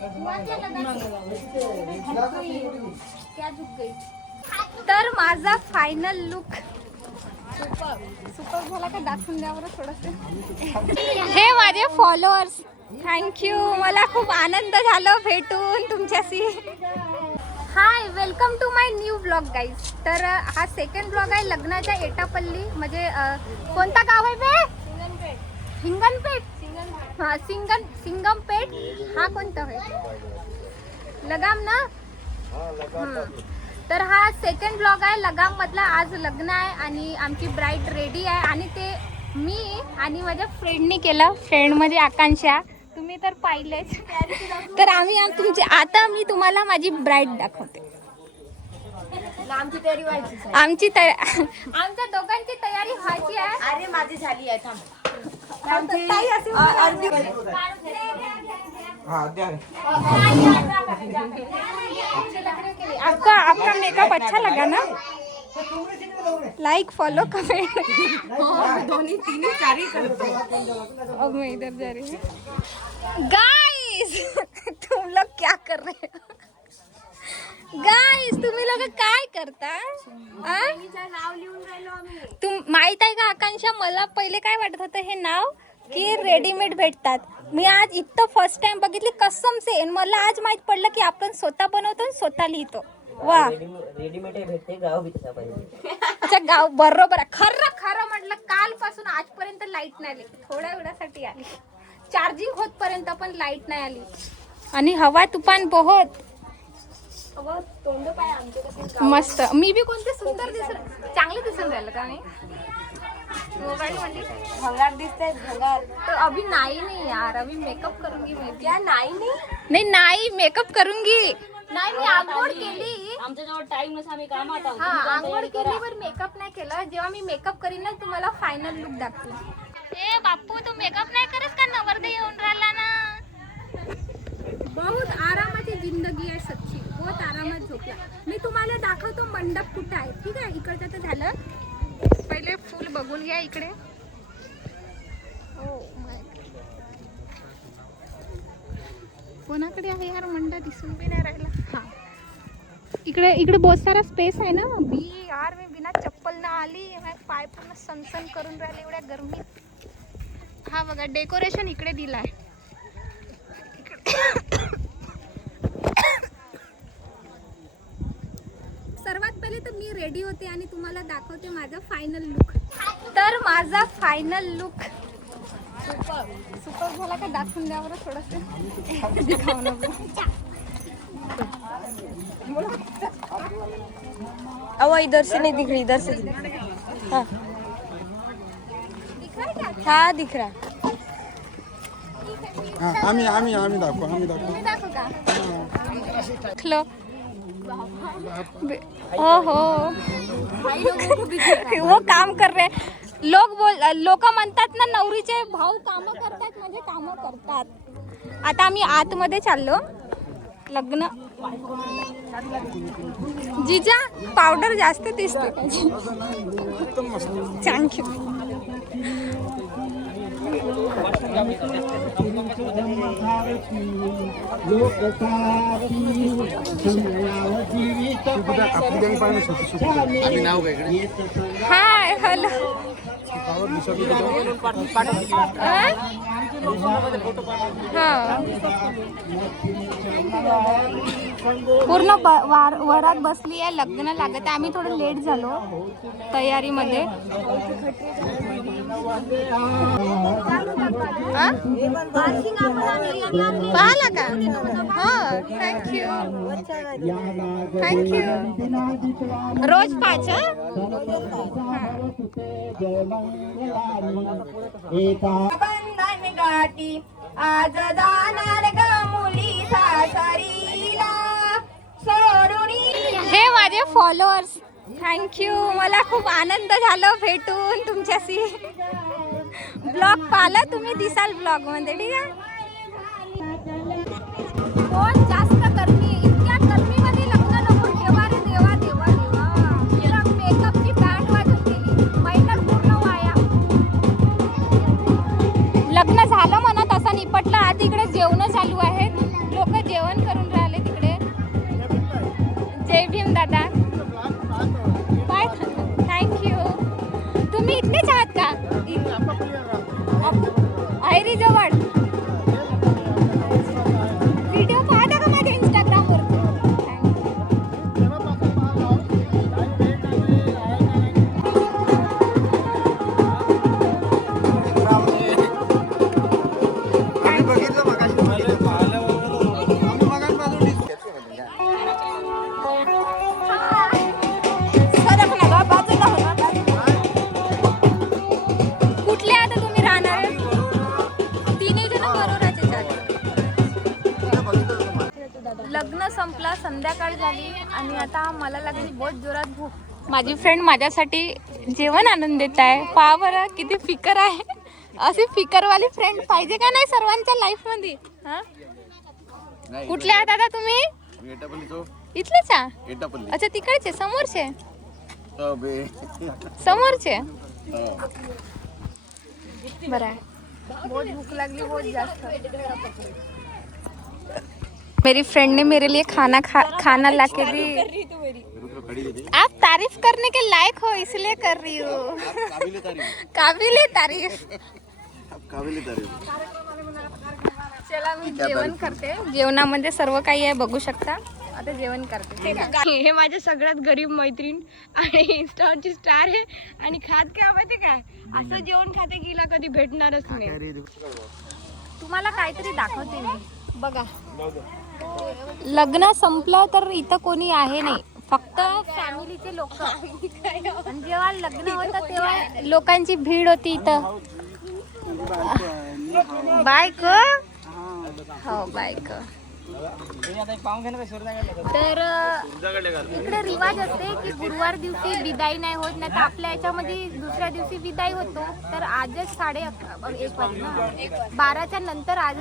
तर माझा final look super झाला का दाखवून द्या बरं थोडंसं. हे माझे फॉलोअर्स, थँक्यू. मला खूप आनंद झाला भेटून तुमच्याशी. Hi, welcome to my new blog guys. तर हा सेकंड ब्लॉग आहे लग्नाच्या एटापल्ली, म्हणजे कोणता गाव आहे बे? हिंगणपेठ. हां, सिंगमपेठ. हा कोणता आहे? लगाम ना. तर हा सेकंड ब्लॉग आहे लगाम मधला. आज लग्न आहे आणि आमची ब्राईड रेडी आहे आणि ते मी आणि माझ्या फ्रेंडनी केलं. फ्रेंड म्हणजे आकांक्षा, तुम्ही तर पाहिलेच. तर आता मी तुम्हाला माझी ब्राईड दाखवते. आमची तयारी व्हायची. आमच्या दोघांची तयारी व्हायची आहे. अरे माझी झाली आहे. थांब. आपका मेकअप अच्छा लगा ना? लाइक फॉलो कमेंट दोन्ही तीन चारही करतो. अब मैं इधर जा रही हूँ. गाइस तुम लोग क्या कर रहे हो? गाइस तुम्ही लोक काय करता? नाव लिहून राहिलो आम्ही. तुम माहित आहे का आकांक्षा, मला पहिले काय वाटत होतं हे नाव की रेडीमेड भेटतात. मी आज इथं फर्स्ट टाइम बघितली कसम से. मला आज माहित पडलं की आपण स्वतः बनवतो आणि स्वतः लिहितो. वा, रेडीमेड भेटते. गाव बी तसा पाहिजे. अच्छा, गाव बरोबर. खरं म्हटलं, कालपासून आजपर्यंत लाईट नाही आली. थोड्या वेळासाठी आली, चार्जिंग होतपर्यंत पण लाईट नाही आली. आणि हवा तुफान बहुत तोंड पाय आमचे मस्त. मी बी कोणते सुंदर चांगले दिसून राहिलं का? मी मोबाईल मध्ये भंगार दिसते. भंगार तो अभी नाही यार, अभी मेकअप करूंगी मैं. क्या नाही मेकअप करूंगी. नाही, मी आंघोळ केली. आमच्याजवळ टाइम नसा, आम्ही कामात आहोत. हा, आंघोळ केली पण मेकअप नाही केला. जेव्हा मी मेकअप करीन ना तुम्हाला फायनल लुक दाखवू. ए बापू, तू मेकअप नाही करस का? नवरदेव येऊन राहिला ना. बहुत आरामाची जिंदगी आहे सच्ची. बहुत आरामात झोपला. मी तुम्हाला दाखवतो मंडप कुठं आहे. ठीक आहे, इकडचं तर झालं. पहिले फुल बघून घ्या इकडे. कोणाकडे आहे यार मंडप? दिसून बी नाही राहिला. हा, इकडे बहुत सारा स्पेस आहे ना. यार मी बिना चप्पल ना आली. पाय पूर्ण सनसन करून राहिले एवढ्या गरमीत. हा बघा, डेकोरेशन इकडे दिलाय. सर्वात पहिले तर मी रेडी होते आणि तुम्हाला दाखवते माझा फायनल लुक. तर माझा फायनल लुक सुपर झाला का दाखवून द्या बरं थोडंसं. अव इधर से नहीं दिख रही, इधर से दिख रही. हाँ हाँ दिख रहा. आम्ही दाखवू. तुम्ही दाखव का? ओहो वो काम कर रहे. लोक म्हणतात ना, नवरीचे भाऊ काम करतात म्हणजे काम करतात. आता आम्ही आतमध्ये चाललो. लग्न. जिजा पावडर जास्त दिसते. थँक्यू. हाय, हॅलो. पूर्ण वरात बसली आहे. लग्न लागत आहे. आम्ही थोडं लेट झालो तयारीमध्ये. पाहिला का? हा, थँक्यू. रोज 5. बंधन गाठी आज जाणार ग मुली सासरीला सोडून. हे माझे फॉलोअर्स, थँक्यू. मला खूप आनंद झाला भेटून तुमच्याशी. ब्लॉग पाहिला तुम्ही, दिसाल ब्लॉग मध्ये. ठीक आहे. कोण जास्त गरमी, इतक्या गरमीमध्ये लग्न नको ठेवा रे देवा. मेकअपची बँड वाजून गेली. मेहनत पूर्ण वाया. लग्न झालं म्हणा, तसं निपटलं. आता इकडे जेवण चालू आहेत. लोक इथलेच आहात का? आयरी जवळ व्हिडिओ पाहता का माझ्या इंस्टाग्रामवर? कुठले आता तुम्ही राहणार? तिन्ही जण बरोबरच आहेत. लग्न संपला, संध्याकाळ झाली आणि आता मला लागली बहुत जोरात भूक. माझी फ्रेंड माझ्यासाठी जेवण आणून देत आहे. पहा बरं किती फिकर आहे. अशी फिकरवाली फ्रेंड पाहिजे का नाही सर्वांच्या लाईफ मध्ये? हा? कुठले आहात दादा तुम्ही? इथलेच आ? अच्छा तिकडचे समोरचे समोरचे बरं आहे. बहुत भूक लागली बहुत जास्त. मेरी फ्रेंड ने मेरे लिए खाना ला के दी. आप तारीफ करने के लायक हो इसलिए कर रही हूँ. काबिले तारीफ. चला मी जेवण करते. जेवणामध्ये सर्व काही आहे बघू शकता. आता जेवण करते. हे माझ्या सगळ्यात गरीब मैत्रीण आणि इंस्टावरची स्टार आहे आणि खात काय माहिती काय असं जेवण खाते गेला कधी भेटणारच नाही. तुम्हाला काहीतरी दाखवते मी बघा. लग्न संपलं तर इथं कोणी आहे नाही, फक्त फॅमिलीचे लोक. आणि जेव्हा लग्न होतं तेव्हा लोकांची भीड होती इथं. बायक हो बायक. तर इकडे रिवाज असते की गुरुवार दिवशी विदाई नाही होत, नाही तर आपल्या याच्यामध्ये दुसऱ्या दिवशी विदाई होतो. तर आजच 11:30 वाजले, 12च्या नंतर आज